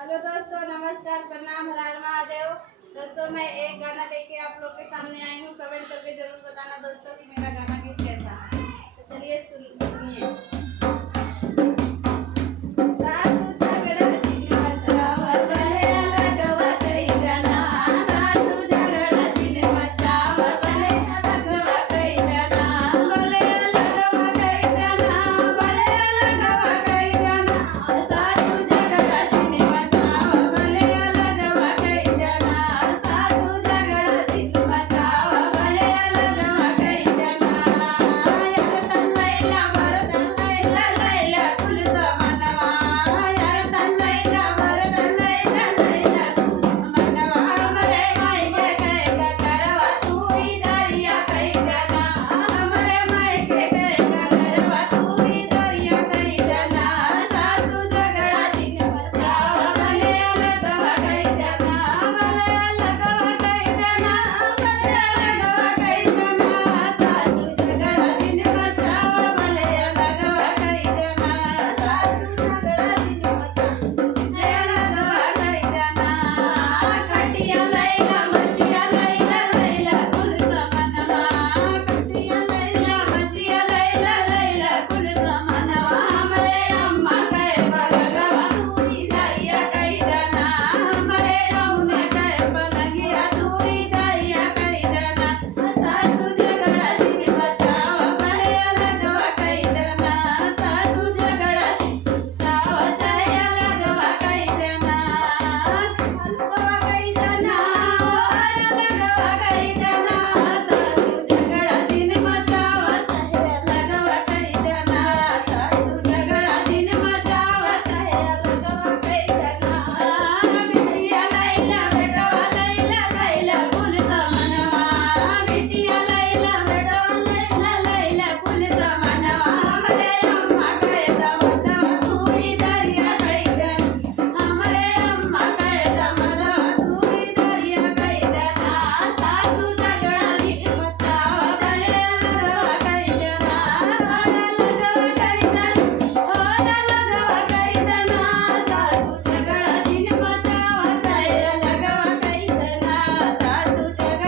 Hello दोस्तों, नमस्कार, प्रणाम, हर हर महादेव। दोस्तों मैं एक गाना लेके आप लोग के सामने आई हूँ। कमेंट करके जरूर बताना दोस्तों कि मेरा गाना गीत कैसा है। तो चलिए सुनिए।